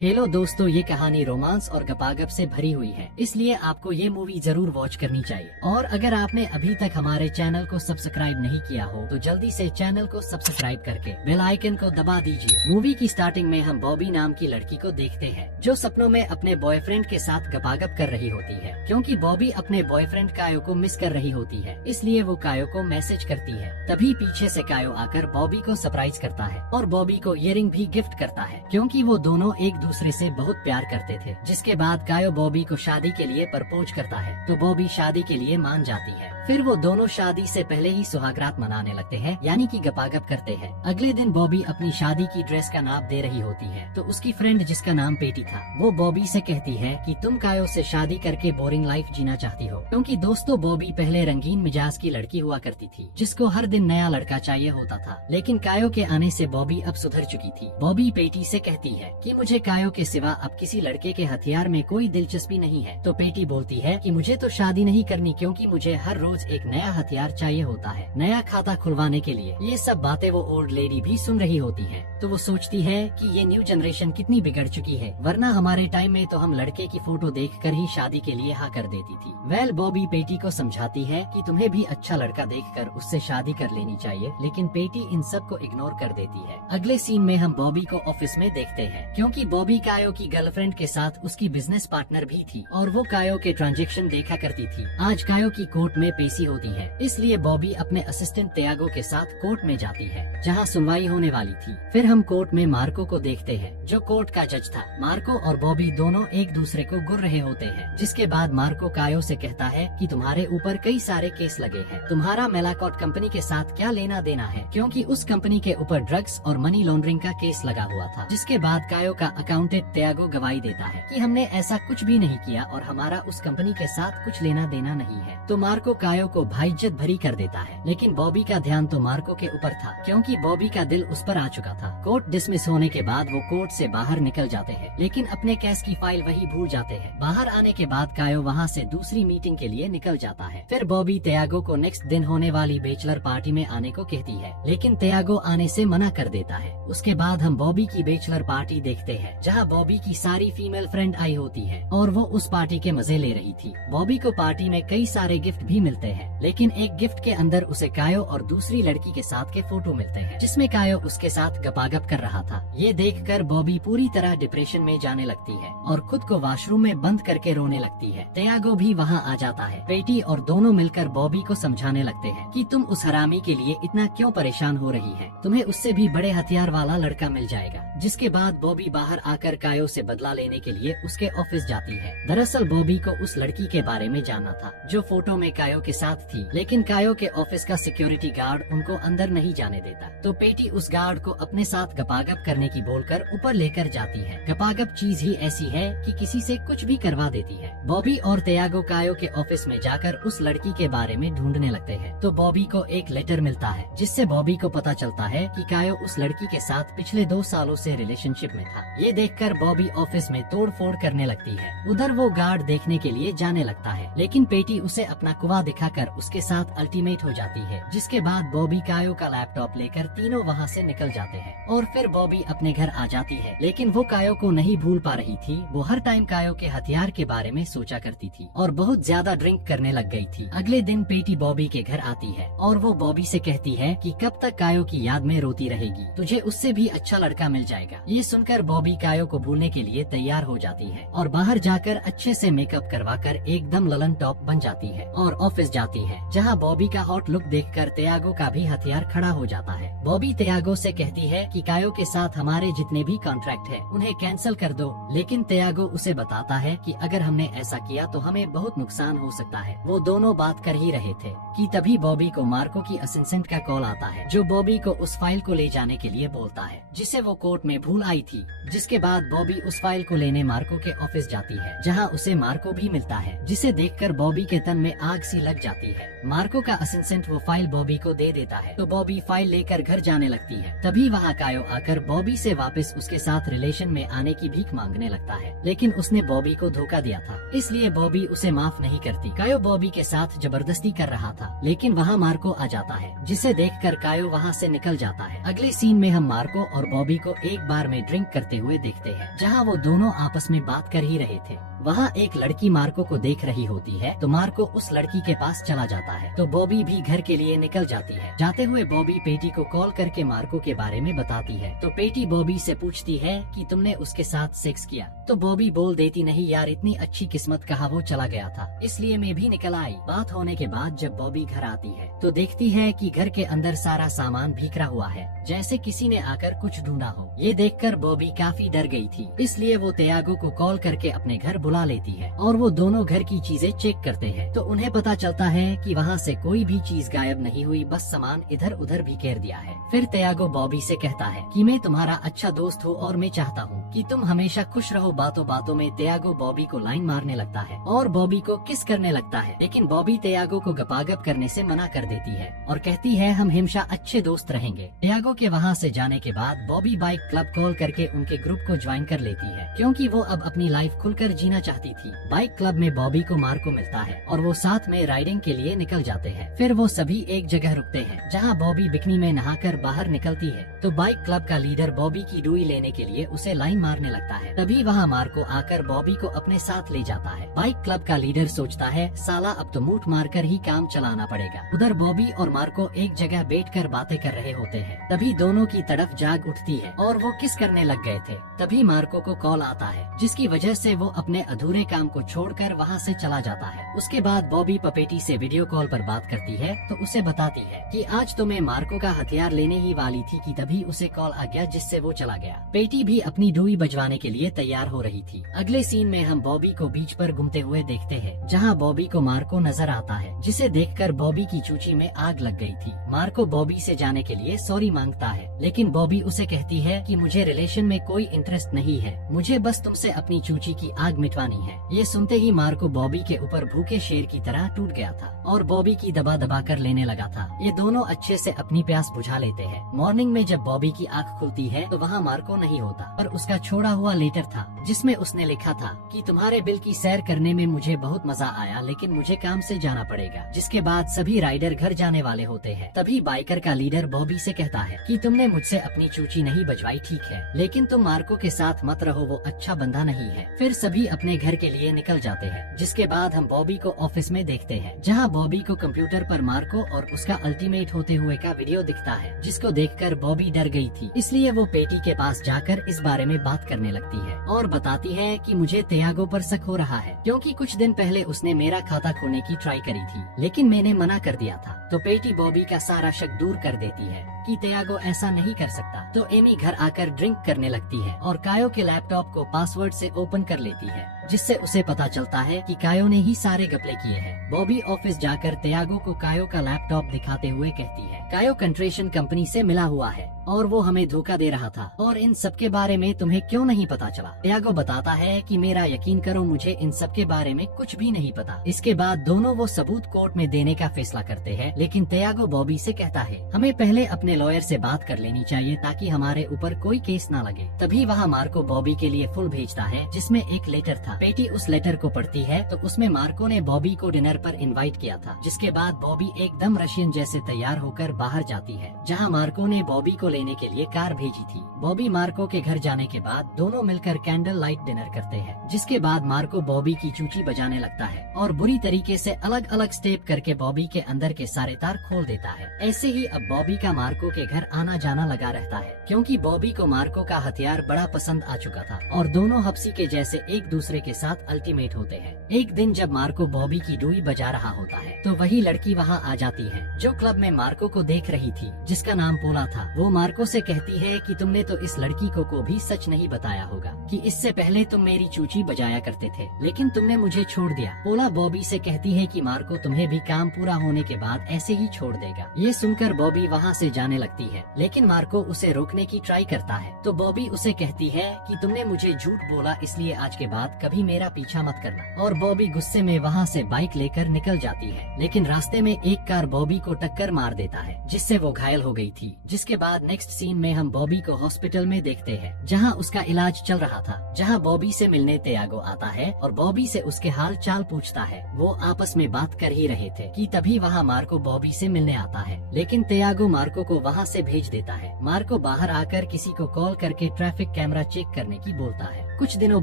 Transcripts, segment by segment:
Hello दोस्तों, ये कहानी रोमांस और गपागप से भरी हुई है, इसलिए आपको ये मूवी जरूर वॉच करनी चाहिए। और अगर आपने अभी तक हमारे चैनल को सब्सक्राइब नहीं किया हो तो जल्दी से चैनल को सब्सक्राइब करके बेल आइकन को दबा दीजिए। मूवी की स्टार्टिंग में हम बॉबी नाम की लड़की को देखते हैं जो सपनों में अपने बॉयफ्रेंड के साथ गपागप कर रही होती है। क्योंकि बॉबी अपने बॉयफ्रेंड कायो को मिस कर रही होती है, इसलिए वो कायो को मैसेज करती है। तभी पीछे से कायो आकर बॉबी को सरप्राइज करता है और बॉबी को इयररिंग भी गिफ्ट करता है, क्योंकि वो दोनों एक दूसरे से बहुत प्यार करते थे। जिसके बाद कायो बॉबी को शादी के लिए प्रपोज करता है तो बॉबी शादी के लिए मान जाती है। फिर वो दोनों शादी से पहले ही सुहागरात मनाने लगते हैं, यानी कि गपागप करते हैं। अगले दिन बॉबी अपनी शादी की ड्रेस का नाप दे रही होती है तो उसकी फ्रेंड जिसका नाम पेटी था वो बॉबी से कहती है कि तुम कायो से शादी करके बोरिंग लाइफ जीना चाहती हो। क्योंकि दोस्तों बॉबी पहले रंगीन मिजाज की लड़की हुआ करती थी जिसको हर दिन नया लड़का चाहिए होता था, लेकिन कायो के आने से बॉबी अब सुधर चुकी थी। बॉबी पेटी से कहती है कि मुझे कायो के सिवा अब किसी लड़के के हथियार में कोई दिलचस्पी नहीं है। तो पेटी बोलती है कि मुझे तो शादी नहीं करनी, क्योंकि मुझे हर रोज एक नया हथियार चाहिए होता है नया खाता खुलवाने के लिए। ये सब बातें वो ओल्ड लेडी भी सुन रही होती है तो वो सोचती है कि ये न्यू जनरेशन कितनी बिगड़ चुकी है, वरना हमारे टाइम में तो हम लड़के की फोटो देखकर ही शादी के लिए हाँ कर देती थी। वेल बॉबी पेटी को समझाती है कि तुम्हें भी अच्छा लड़का देखकर उससे शादी कर लेनी चाहिए, लेकिन पेटी इन सब को इग्नोर कर देती है। अगले सीन में हम बॉबी को ऑफिस में देखते हैं, क्योंकि बॉबी कायो की गर्लफ्रेंड के साथ उसकी बिजनेस पार्टनर भी थी और वो कायो के ट्रांजैक्शन देखा करती थी। आज कायो की कोर्ट में पेशी होती है, इसलिए बॉबी अपने असिस्टेंट त्यागो के साथ कोर्ट में जाती है जहाँ सुनवाई होने वाली थी। फिर हम कोर्ट में मार्को को देखते हैं जो कोर्ट का जज था। मार्को और बॉबी दोनों एक दूसरे को घूर रहे होते हैं, जिसके बाद मार्को कायो से कहता है कि तुम्हारे ऊपर कई सारे केस लगे हैं, तुम्हारा मेलाकॉट कंपनी के साथ क्या लेना देना है, क्योंकि उस कंपनी के ऊपर ड्रग्स और मनी लॉन्ड्रिंग का केस लगा हुआ था। जिसके बाद कायो का अकाउंटेंट त्यागो गवाही देता है कि हमने ऐसा कुछ भी नहीं किया और हमारा उस कंपनी के साथ कुछ लेना देना नहीं है। तो मार्को कायो को भाईज्जत भरी कर देता है, लेकिन बॉबी का ध्यान तो मार्को के ऊपर था, क्योंकि बॉबी का दिल उस पर आ चुका था। कोर्ट डिसमिस होने के बाद वो कोर्ट से बाहर निकल जाते हैं, लेकिन अपने केस की फाइल वही भूल जाते हैं। बाहर आने के बाद कायो वहाँ से दूसरी मीटिंग के लिए निकल जाता है। फिर बॉबी त्यागो को नेक्स्ट दिन होने वाली बैचलर पार्टी में आने को कहती है, लेकिन त्यागो आने से मना कर देता है। उसके बाद हम बॉबी की बैचलर पार्टी देखते हैं, जहाँ बॉबी की सारी फीमेल फ्रेंड आई होती है और वो उस पार्टी के मजे ले रही थी। बॉबी को पार्टी में कई सारे गिफ्ट भी मिलते हैं, लेकिन एक गिफ्ट के अंदर उसे कायो और दूसरी लड़की के साथ के फोटो मिलते हैं, जिसमें कायो उसके साथ गपागप कर रहा था। ये देखकर बॉबी पूरी तरह डिप्रेशन में जाने लगती है और खुद को वॉशरूम में बंद करके रोने लगती है। त्यागो भी वहाँ आ जाता है। पेटी और दोनों मिलकर बॉबी को समझाने लगते हैं कि तुम उस हरामी के लिए इतना क्यों परेशान हो रही है, तुम्हें उससे भी बड़े हथियार वाला लड़का मिल जाएगा। जिसके बाद बॉबी बाहर आकर कायो से बदला लेने के लिए उसके ऑफिस जाती है। दरअसल बॉबी को उस लड़की के बारे में जानना था जो फोटो में कायो के साथ थी, लेकिन कायो के ऑफिस का सिक्योरिटी गार्ड उनको अंदर नहीं जाने देता। तो पेटी उस गार्ड को अपने साथ गपागप करने की बोलकर ऊपर लेकर जाती है। गपागप चीज ही ऐसी है कि किसी से कुछ भी करवा देती है। बॉबी और त्यागो कायो के ऑफिस में जाकर उस लड़की के बारे में ढूंढने लगते हैं। तो बॉबी को एक लेटर मिलता है, जिससे बॉबी को पता चलता है कि कायो उस लड़की के साथ पिछले 2 सालों से रिलेशनशिप में था। ये देखकर बॉबी ऑफिस में तोड़ फोड़ करने लगती है। उधर वो गार्ड देखने के लिए जाने लगता है, लेकिन पेटी उसे अपना कुआं दिखाकर उसके साथ अल्टीमेट हो जाती है। जिसके बाद बॉबी कायो का लैपटॉप लेकर तीनों वहाँ से निकल जाते हैं और फिर बॉबी अपने घर आ जाती है। लेकिन वो कायो को नहीं भूल पा रही थी। वो हर टाइम कायो के हथियार के बारे में सोचा करती थी और बहुत ज्यादा ड्रिंक करने लग गई थी। अगले दिन पेटी बॉबी के घर आती है और वो बॉबी से कहती है कि कब तक कायो की याद में रोती रहेगी, तुझे उससे भी अच्छा लड़का मिल जाएगा। ये सुनकर बॉबी कायो को भूलने के लिए तैयार हो जाती है और बाहर जाकर अच्छे से मेकअप करवाकर एकदम ललन टॉप बन जाती है और ऑफिस जाती है, जहाँ बॉबी का हॉट लुक देखकर त्यागो का भी हथियार खड़ा हो जाता है। बॉबी त्यागो से कहती है कि कायो के साथ हमारे जितने भी कॉन्ट्रैक्ट है उन्हें कैंसिल कर दो, लेकिन त्यागो उसे बताता है कि अगर हमने ऐसा किया तो हमें बहुत नुकसान हो सकता है। वो दोनों बात कर ही रहे थे कि तभी बॉबी को मार्को की असिस्टेंट का कॉल आता है, जो बॉबी को उस फाइल को ले जाने के लिए बोलता है जिसे वो कोर्ट में भूल आई थी। जिसके बाद बॉबी उस फाइल को लेने मार्को के ऑफिस जाती है, जहाँ उसे मार्को भी मिलता है, जिसे देखकर बॉबी के तन में आग सी लग लग जाती है। मार्को का असिस्टेंट वो फाइल बॉबी को दे देता है तो बॉबी फाइल लेकर घर जाने लगती है। तभी वहाँ कायो आकर बॉबी से वापस उसके साथ रिलेशन में आने की भीख मांगने लगता है, लेकिन उसने बॉबी को धोखा दिया था, इसलिए बॉबी उसे माफ नहीं करती। कायो बॉबी के साथ जबरदस्ती कर रहा था, लेकिन वहाँ मार्को आ जाता है, जिसे देखकर कायो वहाँ से निकल जाता है। अगले सीन में हम मार्को और बॉबी को एक बार में ड्रिंक करते हुए देखते हैं, जहाँ वो दोनों आपस में बात कर ही रहे थे। वहाँ एक लड़की मार्को को देख रही होती है तो मार्को उस लड़की के पास चला जाता है तो बॉबी भी घर के लिए निकल जाती है। जाते हुए बॉबी पेटी को कॉल करके मार्को के बारे में बताती है तो पेटी बॉबी से पूछती है कि तुमने उसके साथ सेक्स किया, तो बॉबी बोल देती नहीं यार, इतनी अच्छी किस्मत कहा वो चला गया था, इसलिए मैं भी निकल आई। बात होने के बाद जब बॉबी घर आती है तो देखती है कि घर के अंदर सारा सामान बिखरा हुआ है, जैसे किसी ने आकर कुछ ढूंढा हो। ये देखकर बॉबी काफी डर गई थी, इसलिए वो त्यागो को कॉल करके अपने घर बुला लेती है और वो दोनों घर की चीजें चेक करते हैं तो उन्हें पता चलता है कि वहाँ से कोई भी चीज गायब नहीं हुई, बस सामान इधर उधर बिखेर दिया है। फिर त्यागो बॉबी से कहता है कि मैं तुम्हारा अच्छा दोस्त हूँ और मैं चाहता हूँ कि तुम हमेशा खुश रहो। बातों बातों में त्यागो बॉबी को लाइन मारने लगता है और बॉबी को किस करने लगता है, लेकिन बॉबी त्यागो को गपागप करने से मना कर देती है और कहती है हम हमेशा अच्छे दोस्त रहेंगे। त्यागो के वहाँ से जाने के बाद बॉबी बाइक क्लब कॉल करके उनके ग्रुप को ज्वाइन कर लेती है, क्योंकि वो अब अपनी लाइफ खुलकर जीना चाहती थी। बाइक क्लब में बॉबी को मार्को मिलता है और वो साथ में राइडिंग के लिए निकल जाते हैं। फिर वो सभी एक जगह रुकते हैं जहाँ बॉबी बिकनी में नहाकर बाहर निकलती है तो बाइक क्लब का लीडर बॉबी की डुई लेने के लिए उसे लाइन मारने लगता है। तभी वहाँ मार्को आकर बॉबी को अपने साथ ले जाता है। बाइक क्लब का लीडर सोचता है साला अब तो मूठ मारकर ही काम चलाना पड़ेगा। उधर बॉबी और मार्को एक जगह बैठकर बातें कर रहे होते हैं, तभी दोनों की तरफ जाग उठती है और वो किस करने लग गए थे। तभी मार्को को कॉल आता है, जिसकी वजह से वो अपने अधूरे काम को छोड़कर वहाँ से चला जाता है। उसके बाद बॉबी पपेटी से वीडियो कॉल पर बात करती है तो उसे बताती है कि आज तो मैं मार्को का हथियार लेने ही वाली थी कि तभी उसे कॉल आ गया, जिससे वो चला गया। पेटी भी अपनी डुई बजवाने के लिए तैयार हो रही थी। अगले सीन में हम बॉबी को बीच पर घूमते हुए देखते हैं, जहाँ बॉबी को मार्को नजर आता है, जिसे देखकर बॉबी की चूची में आग लग गई थी। मार्को बॉबी से जाने के लिए सॉरी मांगता है, लेकिन बॉबी उसे कहती है कि मुझे रिलेशन में कोई इंटरेस्ट नहीं है, मुझे बस तुमसे अपनी चूची की आग मिटवानी है। ये सुनते ही मार्को बॉबी के ऊपर भूखे शेर की तरह टूट गया था और बॉबी की दबा दबा कर लेने लगा था। ये दोनों अच्छे से अपनी प्यास बुझा लेते हैं। मॉर्निंग में जब बॉबी की आंख खुलती है तो वहाँ मार्को नहीं होता, पर उसका छोड़ा हुआ लेटर था, जिसमें उसने लिखा था कि तुम्हारे बिल की सैर करने में मुझे बहुत मजा आया, लेकिन मुझे काम से जाना पड़ेगा। जिसके बाद सभी राइडर घर जाने वाले होते हैं। तभी बाइकर का लीडर बॉबी से कहता है कि तुमने मुझसे अपनी चूची नहीं बजवाई ठीक है, लेकिन तुम मार्को के साथ मत रहो, वो अच्छा बंदा नहीं है। फिर सभी अपने घर के लिए निकल जाते हैं। जिसके बाद हम बॉबी को ऑफिस में देखते हैं, जहाँ बॉबी को कंप्यूटर पर मार्को और उसका अल्टीमेट होते हुए का वीडियो दिखता है, जिसको देखकर बॉबी डर गई थी, इसलिए वो पेटी के पास जाकर इस बारे में बात करने लगती है और बताती है कि मुझे त्यागो पर शक हो रहा है, क्योंकि कुछ दिन पहले उसने मेरा खाता खोलने की ट्राई करी थी, लेकिन मैंने मना कर दिया था। तो पेटी बॉबी का सारा शक दूर कर देती है कि त्यागो ऐसा नहीं कर सकता। तो एमी घर आकर ड्रिंक करने लगती है और कायो के लैपटॉप को पासवर्ड से ओपन कर लेती है, जिससे उसे पता चलता है कि कायो ने ही सारे घपले किए हैं। बॉबी ऑफिस जाकर त्यागो को कायो का लैपटॉप दिखाते हुए कहती है कायो कंट्रेशन कंपनी से मिला हुआ है और वो हमें धोखा दे रहा था, और इन सब के बारे में तुम्हें क्यों नहीं पता चला। त्यागो बताता है कि मेरा यकीन करो, मुझे इन सब के बारे में कुछ भी नहीं पता। इसके बाद दोनों वो सबूत कोर्ट में देने का फैसला करते हैं, लेकिन त्यागो बॉबी से कहता है हमें पहले अपने लॉयर से बात कर लेनी चाहिए ताकि हमारे ऊपर कोई केस ना लगे। तभी वहाँ मार्को बॉबी के लिए फुल भेजता है, जिसमें एक लेटर था। पेटी उस लेटर को पढ़ती है तो उसमें मार्को ने बॉबी को डिनर पर इनवाइट किया था। जिसके बाद बॉबी एकदम रशियन जैसे तैयार होकर बाहर जाती है, जहाँ मार्को ने बॉबी को लेने के लिए कार भेजी थी। बॉबी मार्को के घर जाने के बाद दोनों मिलकर कैंडल लाइट डिनर करते हैं, जिसके बाद मार्को बॉबी की चूची बजाने लगता है और बुरी तरीके से अलग अलग स्टेप करके बॉबी के अंदर के सारे तार खोल देता है। ऐसे ही अब बॉबी का मार्को के घर आना जाना लगा रहता है, क्योंकि बॉबी को मार्को का हथियार बड़ा पसंद आ चुका था और दोनों हफ्सी के जैसे एक दूसरे के साथ अल्टीमेट होते हैं। एक दिन जब मार्को बॉबी की डुई बजा रहा होता है तो वही लड़की वहाँ आ जाती है, जो क्लब में मार्को को देख रही थी, जिसका नाम पोला था। वो मार्को से कहती है कि तुमने तो इस लड़की को भी सच नहीं बताया होगा कि इससे पहले तुम मेरी चूची बजाया करते थे, लेकिन तुमने मुझे छोड़ दिया। पोला बॉबी से कहती है कि मार्को तुम्हें भी काम पूरा होने के बाद ऐसे ही छोड़ देगा। ये सुनकर बॉबी वहाँ से जाने जाने लगती है, लेकिन मार्को उसे रोकने की ट्राई करता है। तो बॉबी उसे कहती है कि तुमने मुझे झूठ बोला, इसलिए आज के बाद कभी मेरा पीछा मत करना। और बॉबी गुस्से में वहाँ से बाइक लेकर निकल जाती है, लेकिन रास्ते में एक कार बॉबी को टक्कर मार देता है, जिससे वो घायल हो गई थी। जिसके बाद नेक्स्ट सीन में हम बॉबी को हॉस्पिटल में देखते हैं, जहाँ उसका इलाज चल रहा था, जहाँ बॉबी से मिलने त्यागो आता है और बॉबी से उसके हाल चाल पूछता है। वो आपस में बात कर ही रहे थे कि तभी वहाँ मार्को बॉबी से मिलने आता है, लेकिन त्यागो मार्को को वहाँ से भेज देता है। मार्को बाहर आकर किसी को कॉल करके ट्रैफिक कैमरा चेक करने की बोलता है। कुछ दिनों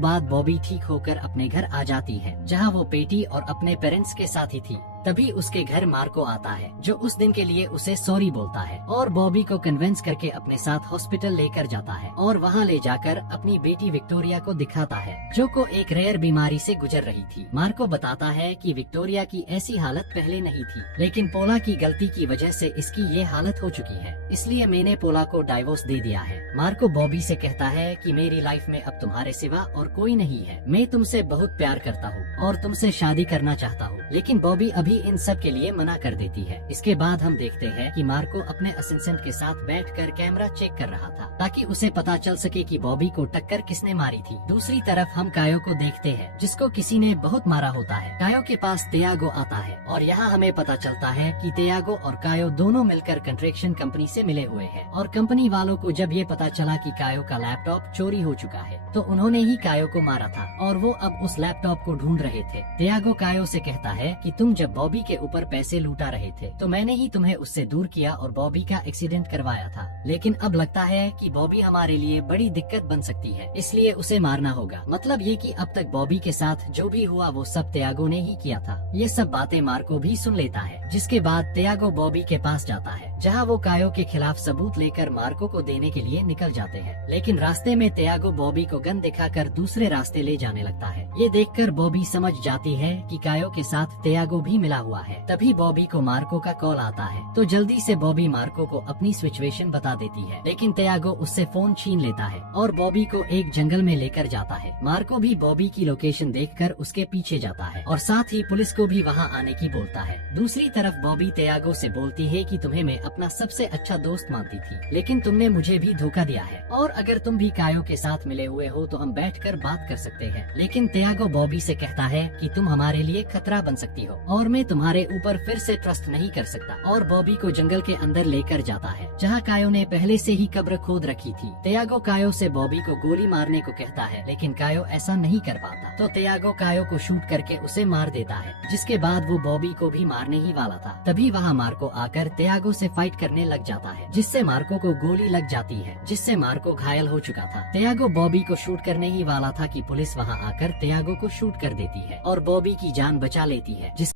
बाद बॉबी ठीक होकर अपने घर आ जाती है, जहाँ वो पेटी और अपने पेरेंट्स के साथ ही थी। तभी उसके घर मार्को आता है, जो उस दिन के लिए उसे सॉरी बोलता है और बॉबी को कन्विंस करके अपने साथ हॉस्पिटल लेकर जाता है और वहाँ ले जाकर अपनी बेटी विक्टोरिया को दिखाता है, जो को एक रेयर बीमारी से गुजर रही थी। मार्को बताता है कि विक्टोरिया की ऐसी हालत पहले नहीं थी, लेकिन पोला की गलती की वजह से इसकी ये हालत हो चुकी है, इसलिए मैंने पोला को डाइवोर्स दे दिया है। मार्को बॉबी से कहता है कि मेरी लाइफ में अब तुम्हारे सिवा और कोई नहीं है, मैं तुमसे बहुत प्यार करता हूँ और तुमसे शादी करना चाहता हूँ, लेकिन बॉबी अभी इन सब के लिए मना कर देती है। इसके बाद हम देखते हैं कि मार्को अपने असिस्टेंट के साथ बैठकर कैमरा चेक कर रहा था, ताकि उसे पता चल सके कि बॉबी को टक्कर किसने मारी थी। दूसरी तरफ हम कायो को देखते हैं, जिसको किसी ने बहुत मारा होता है। कायो के पास त्यागो आता है और यहाँ हमें पता चलता है कि त्यागो और कायो दोनों मिलकर कंस्ट्रक्शन कंपनी से मिले हुए हैं, और कंपनी वालों को जब ये पता चला कि कायो का लैपटॉप चोरी हो चुका है, तो उन्होंने ही कायो को मारा था और वो अब उस लैपटॉप को ढूंढ रहे थे। त्यागो कायो से कहता है कि तुम जब बॉबी के ऊपर पैसे लूटा रहे थे, तो मैंने ही तुम्हें उससे दूर किया और बॉबी का एक्सीडेंट करवाया था, लेकिन अब लगता है कि बॉबी हमारे लिए बड़ी दिक्कत बन सकती है, इसलिए उसे मारना होगा। मतलब ये कि अब तक बॉबी के साथ जो भी हुआ वो सब त्यागो ने ही किया था। ये सब बातें मार्को भी सुन लेता है, जिसके बाद त्यागो बॉबी के पास जाता है, जहाँ वो कायो के खिलाफ सबूत लेकर मार्को को देने के लिए निकल जाते हैं, लेकिन रास्ते में त्यागो बॉबी को गन दिखाकर दूसरे रास्ते ले जाने लगता है। ये देखकर बॉबी समझ जाती है कि कायो के साथ त्यागो भी मिला हुआ है। तभी बॉबी को मार्को का कॉल आता है, तो जल्दी से बॉबी मार्को को अपनी सिचुएशन बता देती है, लेकिन त्यागो उससे फोन छीन लेता है और बॉबी को एक जंगल में लेकर जाता है। मार्को भी बॉबी की लोकेशन देखकर उसके पीछे जाता है और साथ ही पुलिस को भी वहाँ आने की बोलता है। दूसरी तरफ बॉबी त्यागो से बोलती है कि तुम्हें मैं अपना सबसे अच्छा दोस्त मानती थी, लेकिन तुमने मुझे भी धोखा दिया है, और अगर तुम भी कायो के साथ मिले हुए हो तो हम बैठकर बात कर सकते हैं। लेकिन त्यागो बॉबी से कहता है कि तुम हमारे लिए खतरा बन सकती हो और मैं तुम्हारे ऊपर फिर से ट्रस्ट नहीं कर सकता, और बॉबी को जंगल के अंदर लेकर जाता है, जहाँ कायो ने पहले से ही कब्र खोद रखी थी। त्यागो कायो से बॉबी को गोली मारने को कहता है, लेकिन कायो ऐसा नहीं कर पाता, तो त्यागो कायो को शूट करके उसे मार देता है, जिसके बाद वो बॉबी को भी मारने ही वाला था। तभी वहाँ मार्को आकर त्यागो से फाइट करने लग जाता है, जिससे मार्को को गोली लग जाती है, जिससे मार्को घायल हो चुका था। त्यागो बॉबी को शूट करने ही वाला था कि पुलिस वहाँ आकर त्यागो को शूट कर देती है और बॉबी की जान बचा लेती है, जिस